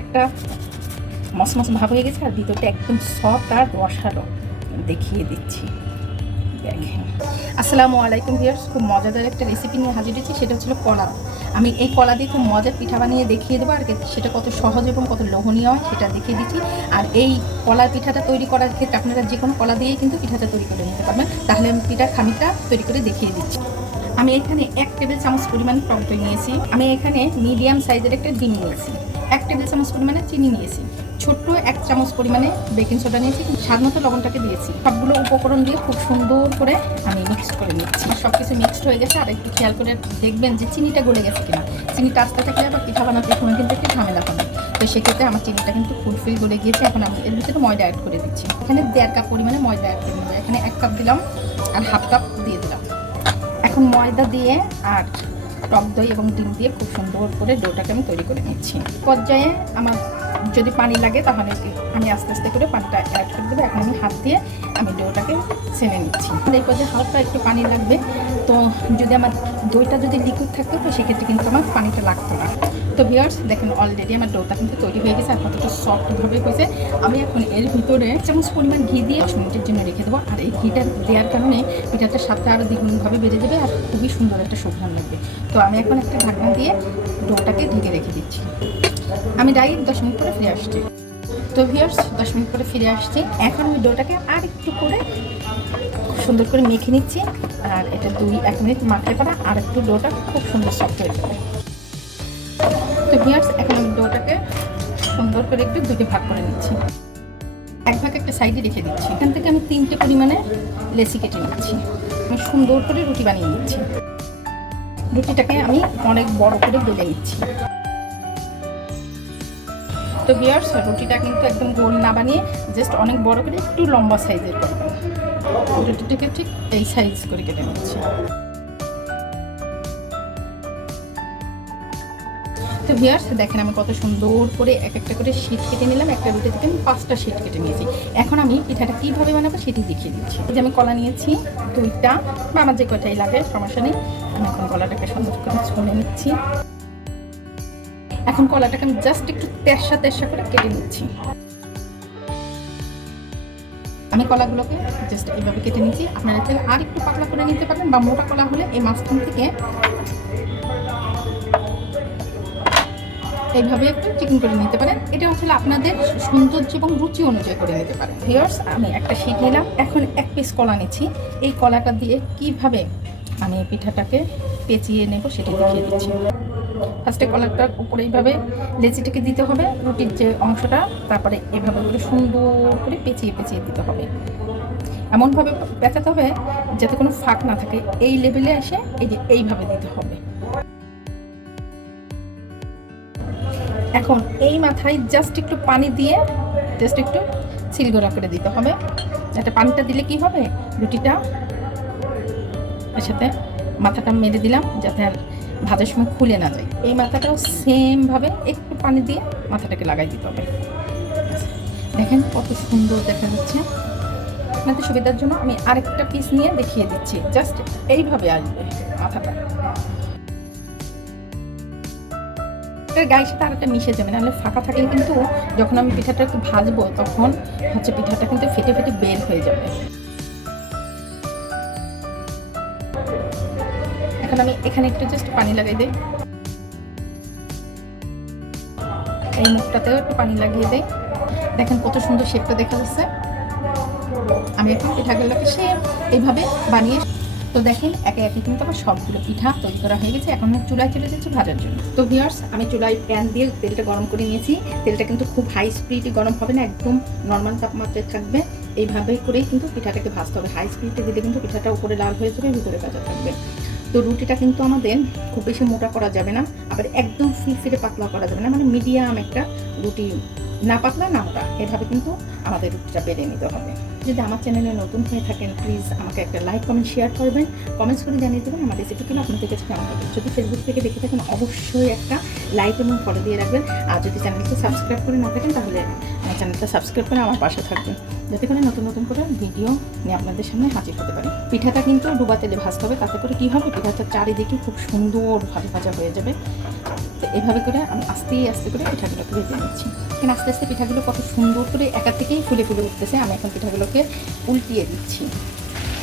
একটা মসমস ভাব হয়ে গেছে, আর ভিতরটা একদম সফট আর রসালো। দেখিয়ে দিচ্ছি, দেখেন। আসসালামু আলাইকুম ভিউয়ার্স, খুব মজাদার একটা রেসিপি নিয়ে হাজির হয়েছি। সেটা হচ্ছিল কলা। আমি এই কলা দিয়ে খুব মজার পিঠা বানিয়ে দেখিয়ে দেবো, আর সেটা কত সহজ এবং কত লোভনীয় হয় সেটা দেখিয়ে দিচ্ছি। আর এই কলার পিঠাটা তৈরি করার ক্ষেত্রে আপনারা যে কোনো কলা দিয়েই কিন্তু পিঠাটা তৈরি করে নিতে পারবেন। তাহলে আমি পিঠার খামিরটা তৈরি করে দেখিয়ে দিচ্ছি। আমি এখানে 1 টেবিল চামচ পরিমাণ টক দই নিয়েছি। আমি এখানে মিডিয়াম সাইজের একটা ডিম নিয়েছি। 1 টেবিল চামচ পরিমাণে চিনি নিয়েছি। ছোট্ট 1 চামচ পরিমাণে বেকিং সোডা নিয়েছি। স্বাদ মতো লবণটাকে দিয়েছি। সবগুলো উপকরণ দিয়ে খুব সুন্দর করে আমি মিক্স করে নিচ্ছি। সব কিছু মিক্সড হয়ে গেছে। আর একটু খেয়াল করে দেখবেন যে চিনিটা গলে গেছে কিনা। চিনিটা আস্তে থাকলে আবার পিঠা বানাতে সময় কিন্তু একটু ঝামেলা হবে। তো সেক্ষেত্রে আমার চিনিটা কিন্তু ফুলফিল গলে গিয়েছে। এখন আমি এর ভিতরে ময়দা অ্যাড করে দিচ্ছি। এখানে 1.5 কাপ পরিমাণে ময়দা অ্যাড করে নেবো। এখানে 1 কাপ দিলাম আর 1/2 কাপ দিয়ে দিলাম। এখন ময়দা দিয়ে আর টক দই এবং ডিম দিয়ে খুব সুন্দর করে ডোটাকে আমি তৈরি করে নিচ্ছি। পর্যায়ে আমার যদি পানি লাগে তাহলে আমি আস্তে আস্তে করে পানিটা অ্যাড করে দেবো। এখন আমি হাত দিয়ে আমি ডোটাকে ছেনে নিচ্ছি। এই পর্যায়ে হালকা একটু পানি লাগবে। তো যদি আমার দইটা যদি লিকুইড থাকতো তো সেক্ষেত্রে কিন্তু আমার পানিটা লাগতো না। তো ভিউয়ার্স দেখেন, অলরেডি আমার ডোটা কিন্তু তৈরি হয়ে গেছে। আর কতটা সফটভাবে হয়েছে। আমি এখন এর ভিতরে 1 চামচ পরিমাণ ঘি দিয়ে 10 মিনিটের জন্য রেখে দেবো। আর এই ঘিটা দেওয়ার কারণে পিঠাটার স্বাদটা আরও দ্বিগুণভাবে বেড়ে যাবে আর খুবই সুন্দর একটা সুঘ্রাণ লাগবে। তো আমি এখন একটা ঢাকনা দিয়ে ডোটাকে ঢেকে রেখে দিচ্ছি। আমি ডাইরেক্ট 10 মিনিট পরে ফিরে আসছি। তো ভিউয়ার্স 10 মিনিট পরে ফিরে আসছি। এখন আমি ডোটাকে আর একটু করে সুন্দর করে মেখে নিচ্ছি। আর এটা 2-1 মিনিট মাখলে পরে আর একটু ডোটা খুব সুন্দর সফট হয়ে যাবে। তো ভিউয়ার্স এখন আমি ডোটাকে সুন্দর করে একটু 2টে ভাগ করে নিচ্ছি। 1 ভাগ একটা সাইডে রেখে দিচ্ছি। এখান থেকে আমি 3টে পরিমাণে লেচি কেটে নিচ্ছি। আমি সুন্দর করে রুটি বানিয়ে নিচ্ছি। রুটিটাকে আমি অনেক বড় করে বেলে নিচ্ছি। তো ভিউয়ার্স রুটিটা কিন্তু একদম গোল না বানিয়ে জাস্ট অনেক বড় করে একটু লম্বা সাইজের করবেন। রুটিটাকে ঠিক এই সাইজ করে কেটে নিচ্ছি। তো ভিউয়ার্স দেখেন আমি কত সুন্দর করে এক একটা করে শীট কেটে নিলাম। একটা রুটি থেকে আমি 5টা শীট কেটে নিয়েছি। এখন আমি পিঠাটা কীভাবে বানাবো সেটি দেখিয়ে দিচ্ছি। এই যে আমি কলা নিয়েছি 2টা, বা আমার যে কয়টাই লাগে সমস্যা নেই। আমি এখন কলাটাকে সুন্দর করে ছুলে নিচ্ছি। এখন কলাটাকে আমি জাস্ট একটু তেরসা করে কেটে নিচ্ছি। আমি কলাগুলোকে জাস্ট এইভাবে কেটে নিচ্ছি। আপনারা চাইলে আর একটু পাতলা করে নিতে পারেন, বা মোটা কলা হলে এই মাঝখান থেকে এইভাবে একটু চিকেন করে নিতে পারেন। এটা আসলে আপনাদের সৌন্দর্য এবং রুচি অনুযায়ী করে নিতে পারেন। ভিউয়ার্স আমি একটা শীট নিলাম। এখন 1 পিস কলা নিচ্ছি। এই কলাটা দিয়ে কিভাবে আমি পিঠাটাকে পেঁচিয়ে নেব সেটা দেখিয়ে দিচ্ছি। ফার্স্টে কলাটার উপরে এইভাবে লেচিটাকে দিতে হবে, রুটির যে অংশটা, তারপরে এভাবে করে সুন্দর করে পেঁচিয়ে দিতে হবে। এমনভাবে পেঁচাতে হবে যাতে কোনো ফাঁক না থাকে। এই লেভেলে এসে এই যে এইভাবে দিতে হবে। এখন এই মাথায় জাস্ট একটু পানি দিয়ে জাস্ট একটু ছিলগোড়া করে দিতে হবে। যাতে পানিটা দিলে কি হবে, রুটিটা এর সাথে মাথাটা মেরে দিলাম যাতে আর ভাজার সময় খুলে না যায়। এই মাথাটাও সেমভাবে একটু পানি দিয়ে মাথাটাকে লাগাই দিতে হবে। দেখেন কত সুন্দর দেখা যাচ্ছে। আপনাদের সুবিধার জন্য আমি আরেকটা পিস নিয়ে দেখিয়ে দিচ্ছি। জাস্ট এইভাবে আসবে মাথাটা। এটার গায়ের সাথে আরেকটা মিশে যাবে, নাহলে ফাঁকা থাকলে কিন্তু যখন আমি পিঠাটা একটু ভাজবো তখন হচ্ছে পিঠাটা কিন্তু ফেটে বের হয়ে যাবে। এখন আমি এখানে একটু জাস্ট পানি লাগাই দিই। এই মুখটাতেও একটু পানি লাগিয়ে দিই। দেখেন কত সুন্দর শেপটা দেখা যাচ্ছে। আমি এখন পিঠাগুলোকে সেম এইভাবে বানিয়ে, তো দেখেন একে একে কিন্তু আমার সবগুলো পিঠা তৈরি করা হয়ে গেছে। এখন আমি চুলায় চলে যাচ্ছি ভাজার জন্য। তো ভিউয়ার্স আমি চুলায় প্যান দিয়ে তেলটা গরম করে নিয়েছি। তেলটা কিন্তু খুব হাই স্পিডে গরম হবে না, একদম নর্মাল তাপমাত্রায় থাকবে। এইভাবে করেই কিন্তু পিঠাটাকে ভাজতে হবে। হাই স্পিডে দিলে কিন্তু পিঠাটা উপরে লাল হয়ে যাবে, ভিতরে কাঁচা থাকবে। তো রুটিটা কিন্তু আমাদের খুব বেশি মোটা করা যাবে না, আবার একদম ফিরে পাতলা করা যাবে না, মানে মিডিয়াম একটা রুটি, না পাতলা না মোটা, এভাবে কিন্তু আমাদের রুটিটা বেড়ে নিতে হবে। যদি আমার চ্যানেলে নতুন হয়ে থাকেন প্লিজ আমাকে একটা লাইক কমেন্ট শেয়ার করবেন, কমেন্টস করে জানিয়ে দেবেন আমার রেসিপিগুলো আপনাদের কাছে কেমন হবে। যদি ফেসবুক থেকে দেখে থাকেন অবশ্যই একটা লাইক এবং ফলো দিয়ে রাখবেন। আর যদি চ্যানেলটা সাবস্ক্রাইব করে না থাকেন তাহলে আমার চ্যানেলটা সাবস্ক্রাইব করে আমার পাশে থাকবেন, যাতে করে নতুন করে ভিডিও নিয়ে আপনাদের সামনে হাজির হতে পারি। পিঠাটা কিন্তু ডুবা তেলে ভাজতে হবে, তাতে করে কী হবে, পিঠাটা চারিদিকে খুব সুন্দর ভাজা হয়ে যাবে। তো এভাবে করে আমি আস্তে আস্তে করে পিঠাগুলোকে ভেজে নিচ্ছি। এখানে আস্তে আস্তে পিঠাগুলো কত সুন্দর করে একা থেকেই ফুলে ফুলে উঠতেছে। আমি এখন পিঠাগুলোকে উল্টিয়ে দিচ্ছি।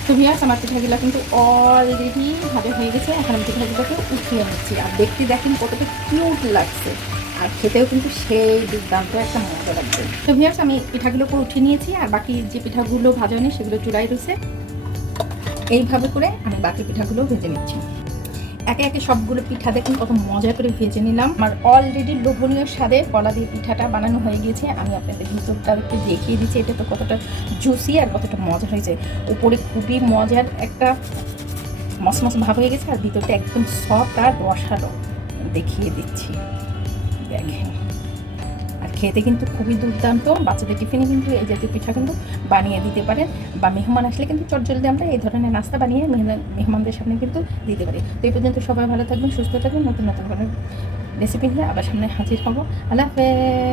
তো ভিউয়ার্স, আমার পিঠাগুলো কিন্তু অলরেডি ভাবে হয়ে গেছে। এখন আমি পিঠাগুলোকে উঠিয়ে নিচ্ছি। আর দেখতে দেখেন কতটা কিউট লাগছে, আর খেতেও কিন্তু সেই দুর্দান্ত একটা মজা লাগবে। তো ভিউয়ার্স, আমি পিঠাগুলোকে উঠিয়ে নিয়েছি, আর বাকি যে পিঠাগুলো ভাজা হয়নি সেগুলো চুলায় রয়েছে। এইভাবে করে আমি বাকি পিঠাগুলো ভেজে নিচ্ছি। একে একে সবগুলো পিঠা দেখুন কত মজা করে ভেজে নিলাম। আমার অলরেডি লোভনীয় স্বাদে কলা দিয়ে পিঠাটা বানানো হয়ে গিয়েছে। আমি আপনাদের ভিতরটা একটু দেখিয়ে দিচ্ছি, এটা তো কতটা জুসি আর কতটা মজা হয়েছে। উপরে খুবই মজার একটা মসমস ভাব হয়ে গেছে, আর ভিতরটা একদম সফট আর রসালো। দেখিয়ে দিচ্ছি, দেখেন। আর খেতে কিন্তু খুবই দুর্দান্ত। বাচ্চাদের টিফিনে কিন্তু এই জাতীয় পিঠা কিন্তু বানিয়ে দিতে পারেন, বা মেহমান আসলে কিন্তু চটজলদি আমরা এই ধরনের নাস্তা বানিয়ে মেহমানদের সামনে কিন্তু দিতে পারি। তো এই পর্যন্ত সবাই ভালো থাকবেন, সুস্থ থাকবেন। নতুন নতুন ধরনের রেসিপি নিয়ে আবার সামনে হাজির হব। আল্লাহ হাফেজ।